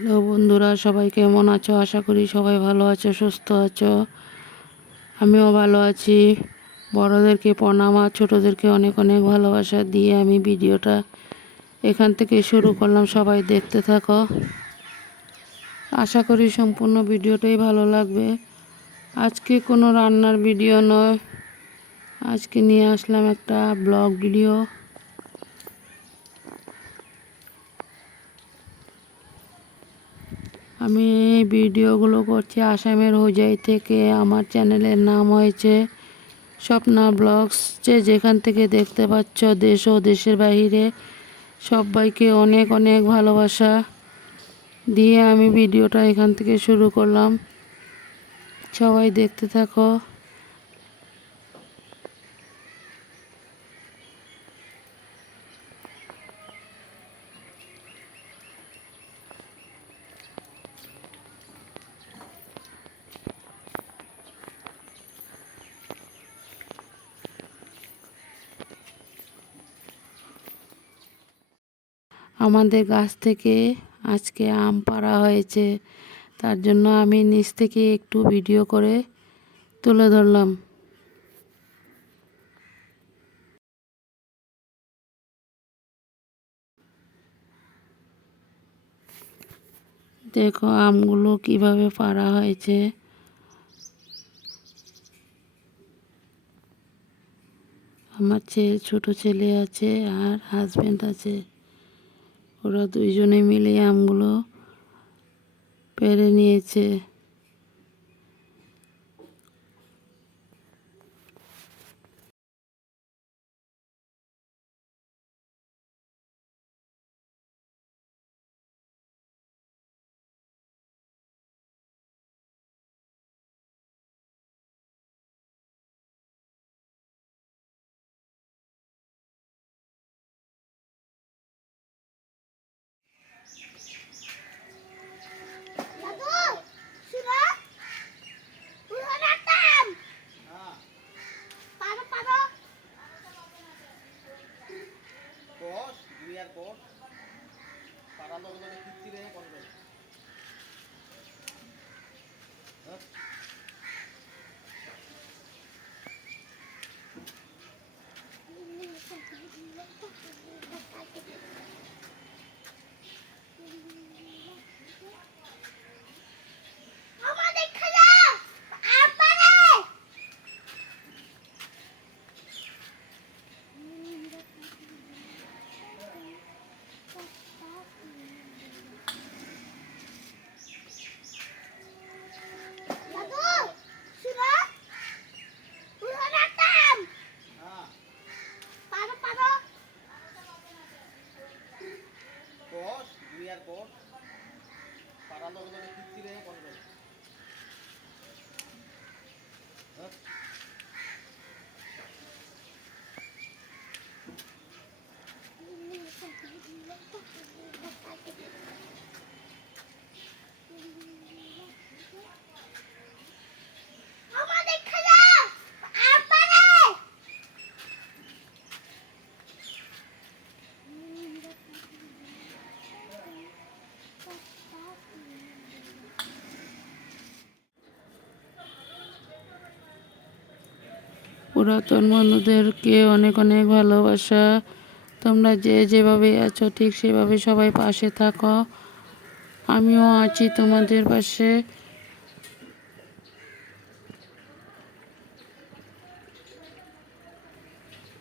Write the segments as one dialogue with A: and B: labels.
A: Hello বন্ধুরা, সবাই কেমন আছো? আশা করি সবাই ভালো আছো, সুস্থ আছো। আমিও ভালো আছি। বড়োদেরকে প্রণাম আর ছোটোদেরকে অনেক অনেক ভালোবাসা দিয়ে আমি ভিডিওটা এখান থেকে শুরু করলাম। সবাই দেখতে থাকো। আশা করি সম্পূর্ণ ভিডিওটাই ভালো লাগবে। আজকে কোনো রান্নার ভিডিও নয়। আজকে নিয়ে আসলাম একটা ব্লগ ভিডিও। আমি ভিডিওগুলো করছি আসামের হোজাই থেকে। আমার চ্যানেলের নাম হয়েছে স্বপ্না ব্লগস। যে যেখান থেকে দেখতে পাচ্ছ দেশ ও দেশের বাহিরে সবাইকে অনেক অনেক ভালোবাসা। দিয়ে আমি ভিডিওটা এখান থেকে শুরু করলাম। সবাই দেখতে থাকো। আমাদের গাছ থেকে আজকে আম পাড়া হয়েছে। তার জন্য আমি নিচ থেকে একটু ভিডিও করে তুলে ধরলাম। দেখো আমগুলো কীভাবে পাড়া হয়েছে। আমার ছেলে ছোট ছেলে আছে আর হাজব্যান্ড আছে। ওরা দুইজনে মিলে আমগুলো পেরে নিয়েছে। পুরাতন বন্ধুদেরকে অনেক অনেক ভালোবাসা। তোমরা যে যেভাবে আছো, ঠিক সেভাবে সবাই পাশে থাকো। আমিও আছি তোমাদের পাশে।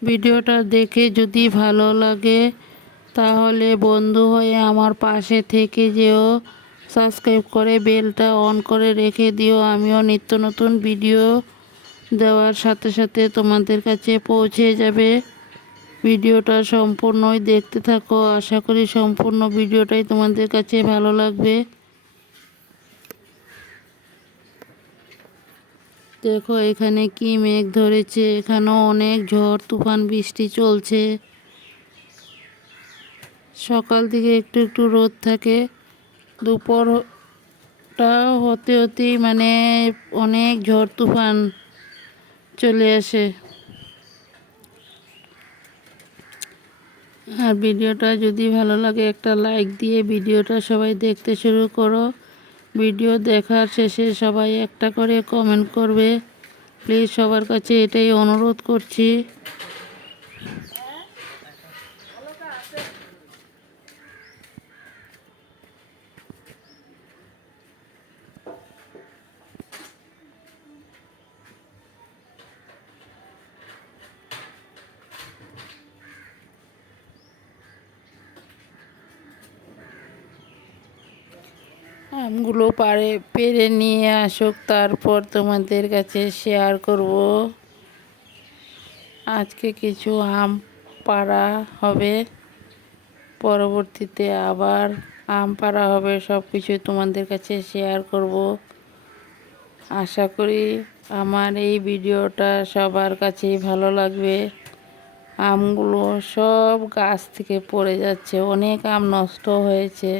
A: ভিডিওটা দেখে যদি ভালো লাগে, তাহলে বন্ধু হয়ে আমার পাশে থেকে যেও। সাবস্ক্রাইব করে বেলটা অন করে রেখে দিও। আমিও নিত্য নতুন ভিডিও দেওয়ার সাথে সাথে তোমাদের কাছে পৌঁছে যাবে। ভিডিওটা সম্পূর্ণই দেখতে থাকো। আশা করি সম্পূর্ণ ভিডিওটাই তোমাদের কাছে ভালো লাগবে। দেখো, এখানে কি মেঘ ধরেছে। এখানেও অনেক ঝড়, তুফান, বৃষ্টি চলছে। সকাল থেকে একটু একটু রোদ থাকে। দুপুরটা হতে হতেই মানে অনেক ঝড়, তুফান চলে আসে। আর ভিডিওটা যদি ভালো লাগে একটা লাইক দিয়ে ভিডিওটা সবাই দেখতে শুরু করো। ভিডিও দেখার শেষে সবাই একটা করে কমেন্ট করবে। প্লিজ সবার কাছে এটাই অনুরোধ করছি। আমগুলো পারে, পেরে নিয়ে আসুক, তারপর তোমাদের কাছে শেয়ার করব। আজকে কিছু আম পাড়া হবে। পরবর্তীতে আবার আম পাড়া হবে সব কিছু তোমাদের কাছে শেয়ার করব। আশা করি আমার এই ভিডিওটা সবার কাছেই ভালো লাগবে। আমগুলো সব গাছ থেকে পড়ে যাচ্ছে, অনেক আম নষ্ট হয়েছে।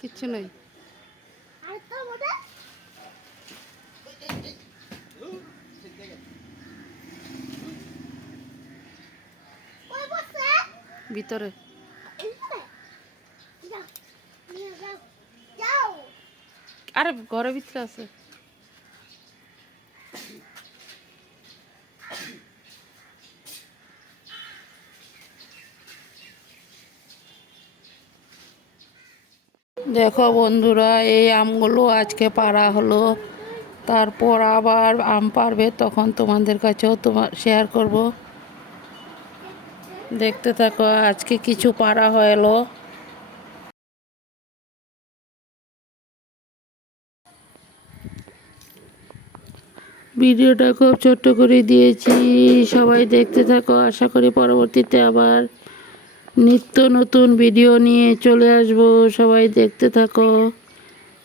A: কিচ্ছু নেই। ভিতরে। আরে ঘরের ভিতরে আছে। দেখো বন্ধুরা, এই আমগুলো আজকে পাড়া হলো। তারপর আবার আম পারবে তখন তোমাদের কাছেও তোমার শেয়ার করব। দেখতে থাকো, আজকে কিছু পাড়া হলো। ভিডিওটা খুব ছোট্ট করে দিয়েছি, সবাই দেখতে থাকো, আশা করি পরবর্তীতে আবার নিত্য নতুন ভিডিও নিয়ে চলে আসব। সবাই দেখতে থাকো।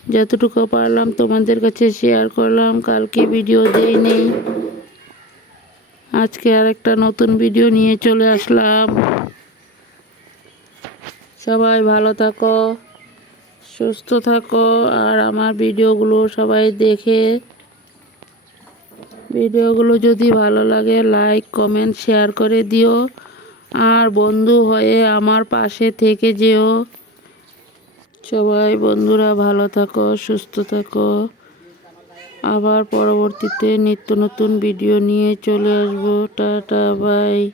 A: যতটুকু পারলাম তোমাদের কাছে শেয়ার করলাম। কালকে ভিডিও দেইনি। আজকে আর একটা নতুন ভিডিও নিয়ে চলে আসলাম। সবাই ভালো থাকো, সুস্থ থাকো, আর আমার ভিডিওগুলো সবাই দেখে। ভিডিওগুলো যদি ভালো লাগে লাইক কমেন্ট শেয়ার করে দিও। আর বন্ধু হয়ে আমার পাশে থেকে যেও। সবাই বন্ধুরা ভালো থাকো, সুস্থ থাকো। আবার পরবর্তীতে নিত্য নতুন ভিডিও নিয়ে চলে আসব। Tata bye